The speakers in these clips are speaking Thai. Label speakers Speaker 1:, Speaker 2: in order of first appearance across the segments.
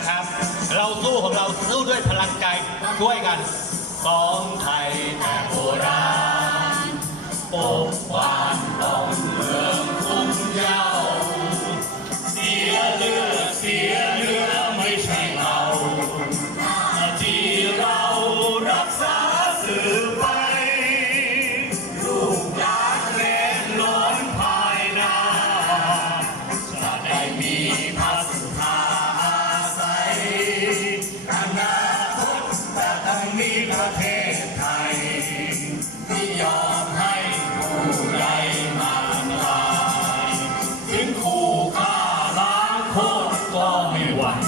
Speaker 1: นะครับ เราสู้ของเราสู้ด้วยพลังใจช่วยกันกองไทย มีประเทศไทยที่ยอมให้ผู้ใดมาลายถึงคู่ฆ่าล้างโคตรก็ไม่หวั่น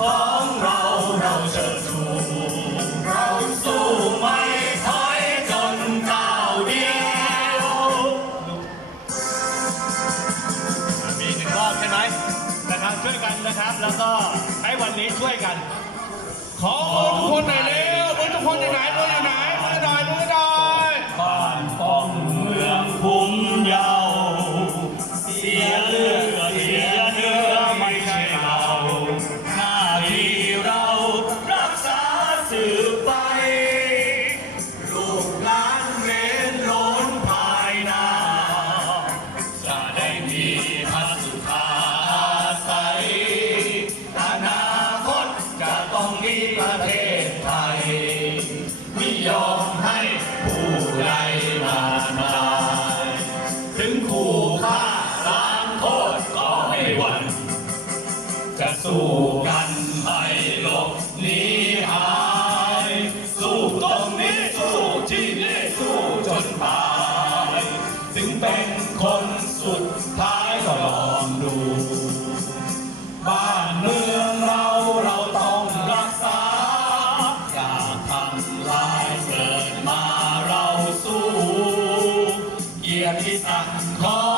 Speaker 1: ของเราเราเชิดชูเราสู้ไม่ถอยจนก้าวเดียวมีหนึ่งรอบใช่ไหมนะครับช่วยกันนะครับ แล้วก็ให้วันนี้ช่วยกัน ดู บ้านเมืองเราเราต้องรักษา อย่าทำลายเกิดมาเราสู้ เกียรติศักดิ์ของ